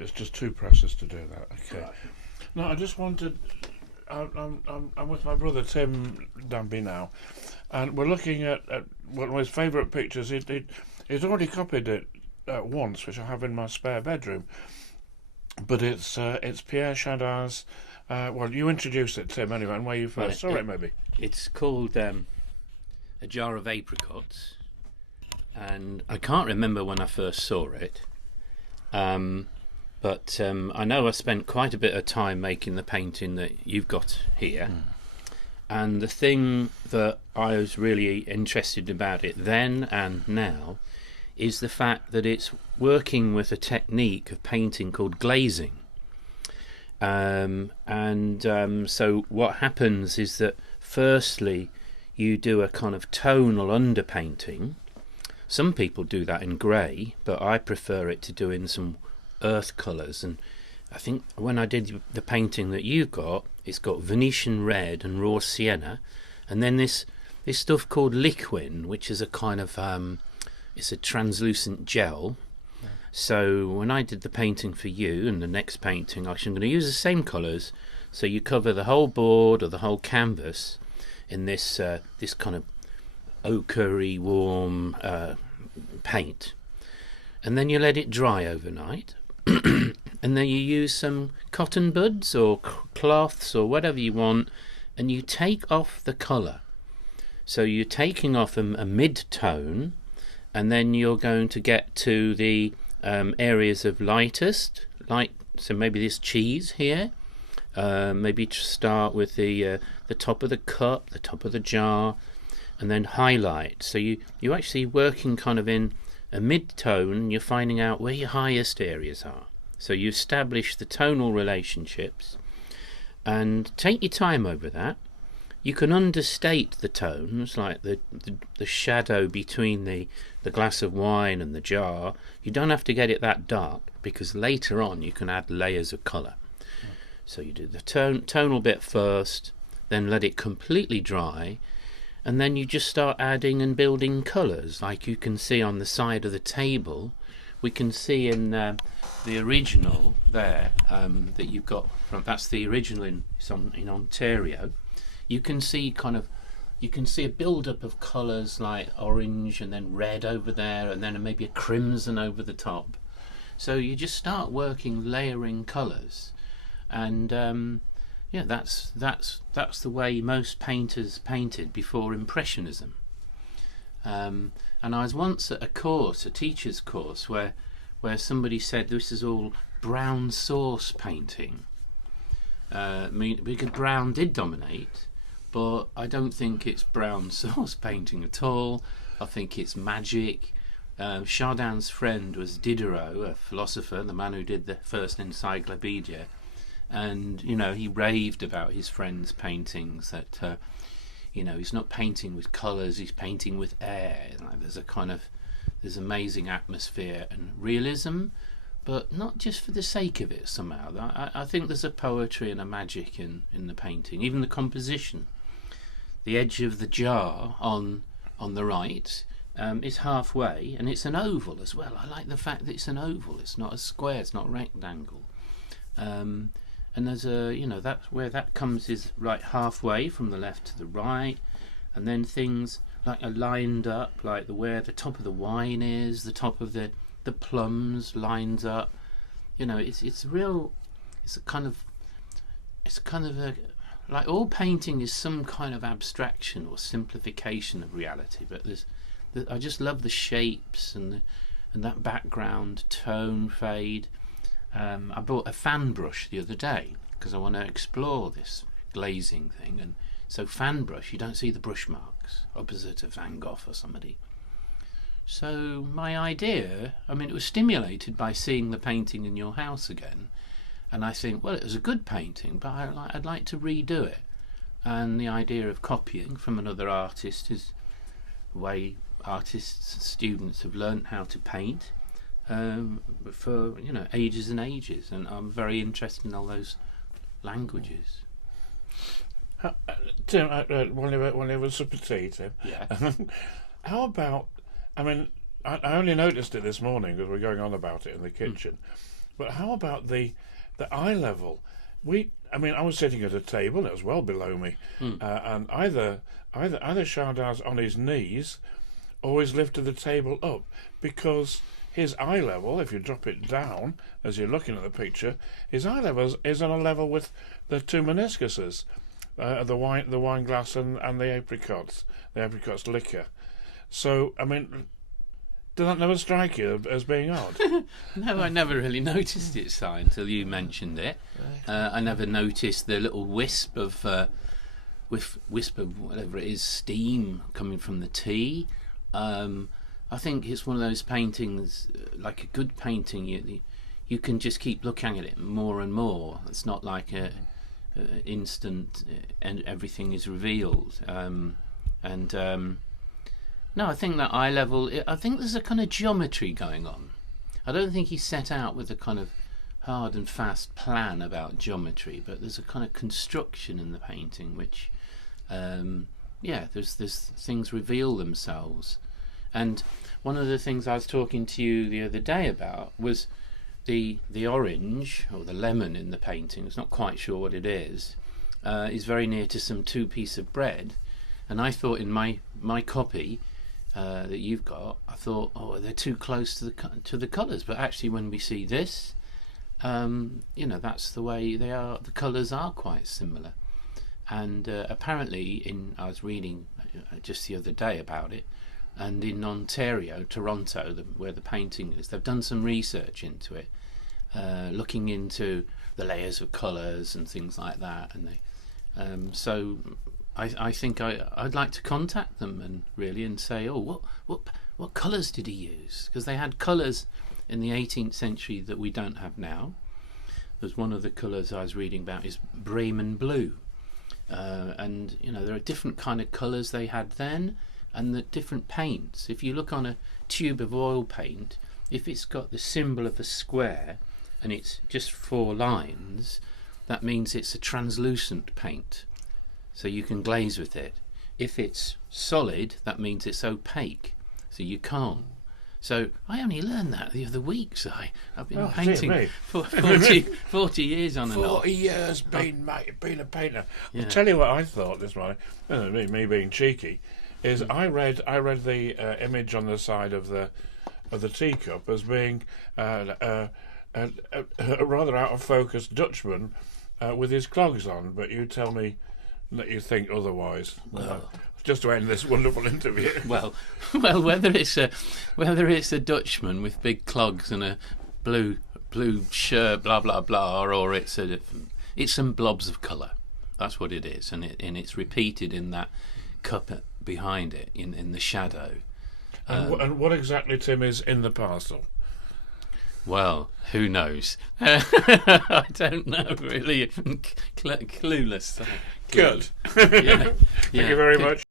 It's just two presses to do that. Okay. Right. No, I just wanted. I'm with my brother Tim Danby now, and we're looking at one of his favourite pictures. He's already copied it once, which I have in my spare bedroom. But it's Pierre Chardin's. Well, you introduced it, Tim, anyway, and where you first saw it, maybe. It's called A Jar of Apricots, and I can't remember when I first saw it. But I know I spent quite a bit of time making the painting that you've got here. And the thing that I was really interested about it then and now is the fact that it's working with a technique of painting called glazing. So what happens is that firstly you do a kind of tonal underpainting. Some people do that in grey, but I prefer it to do in some earth colours, and I think when I did the painting that you've got, it's got Venetian red and raw sienna, and then this stuff called liquin, which is a kind of it's a translucent gel. So when I did the painting for you and the next painting, I'm going to use the same colours, so you cover the whole board or the whole canvas in this this kind of ochre-y warm paint, and then you let it dry overnight. And then you use some cotton buds or cloths or whatever you want, and you take off the colour. So you're taking off a mid-tone, and then you're going to get to the areas of lightest, so maybe this cheese here, maybe start with the top of the cup, the top of the jar, and then highlight. So you're actually working kind of in a mid-tone, you're finding out where your highest areas are. So you establish the tonal relationships and take your time over that. You can understate the tones, like the shadow between the glass of wine and the jar. You don't have to get it that dark, because later on you can add layers of colour. So you do the tonal bit first, then let it completely dry, and then you just start adding and building colours, like you can see on the side of the table. We can see in the original there that you've got from, that's the original in Ontario. You can see a build-up of colours like orange and then red over there, and then maybe a crimson over the top. So you just start working, layering colours, and yeah, that's the way most painters painted before Impressionism. And I was once at a teacher's course, where somebody said this is all brown sauce painting. Because brown did dominate, but I don't think it's brown sauce painting at all. I think it's magic. Chardin's friend was Diderot, a philosopher, the man who did the first encyclopedia. And he raved about his friend's paintings, that he's not painting with colours, he's painting with air. Like there's amazing atmosphere and realism, but not just for the sake of it somehow. I think there's a poetry and a magic in the painting, even the composition. The edge of the jar on the right is halfway, and it's an oval as well. I like the fact that it's an oval, it's not a square, it's not a rectangle. And there's that's where that comes is right halfway from the left to the right, and then things like are lined up, like where the top of the wine is, the top of the plums lines up. It's kind of a, like all painting is some kind of abstraction or simplification of reality, but I just love the shapes and that background tone fade. I bought a fan brush the other day because I want to explore this glazing thing, and so fan brush, you don't see the brush marks opposite of Van Gogh or somebody. So my idea, it was stimulated by seeing the painting in your house again, and I think, well, it was a good painting, but I'd like to redo it. And the idea of copying from another artist is the way artists and students have learnt how to paint. For ages and ages, and I'm very interested in all those languages. Tim, when it was super tea, Tim. Yeah. How about? I only noticed it this morning because we're going on about it in the kitchen. But how about the eye level? I was sitting at a table, and it was well below me, and either Chardin's on his knees, or he's lifted the table up, because his eye level, if you drop it down as you're looking at the picture, his eye level is on a level with the two meniscuses, the wine glass and the apricot liquor. So, did that never strike you as being odd? No, I never really noticed it, Si, until you mentioned it. I never noticed the little wisp of whatever it is, steam coming from the tea. I think it's one of those paintings, like a good painting, you can just keep looking at it more and more. It's not like a instant and everything is revealed. No, I think that eye level, I think there's a kind of geometry going on. I don't think he set out with a kind of hard and fast plan about geometry, but there's a kind of construction in the painting which, there's things reveal themselves. And one of the things I was talking to you the other day about was the orange, or the lemon in the painting, I'm not quite sure what it is very near to some two pieces of bread. And I thought in my copy that you've got, I thought, oh, they're too close to the colours. But actually, when we see this, that's the way they are. The colours are quite similar. And apparently, I was reading just the other day about it, and in Ontario, Toronto, where the painting is, they've done some research into it, looking into the layers of colours and things like that. And they, so I think I'd like to contact them and say, oh, what colours did he use? Because they had colours in the 18th century that we don't have now. There's one of the colours I was reading about is Bremen blue, and there are different kind of colours they had then. And the different paints, if you look on a tube of oil paint, if it's got the symbol of a square and it's just 4 lines, that means it's a translucent paint, so you can glaze with it. If it's solid, that means it's opaque, so you can't. So I only learned that the other week, so I've been painting for 40 years on and off. 40 years being a painter. Yeah. I'll tell you what I thought this morning, me being cheeky, is I read the image on the side of the teacup as being a rather out of focus Dutchman with his clogs on, but you tell me that you think otherwise. Well, just to end this wonderful interview. Well, whether it's a Dutchman with big clogs and a blue shirt, blah blah blah, or it's some blobs of colour. That's what it is, and it's repeated in that cup behind it in the shadow. And what exactly, Tim, is in the parcel? Well, who knows? I don't know, really. Clueless. Good. Yeah. Thank you very much.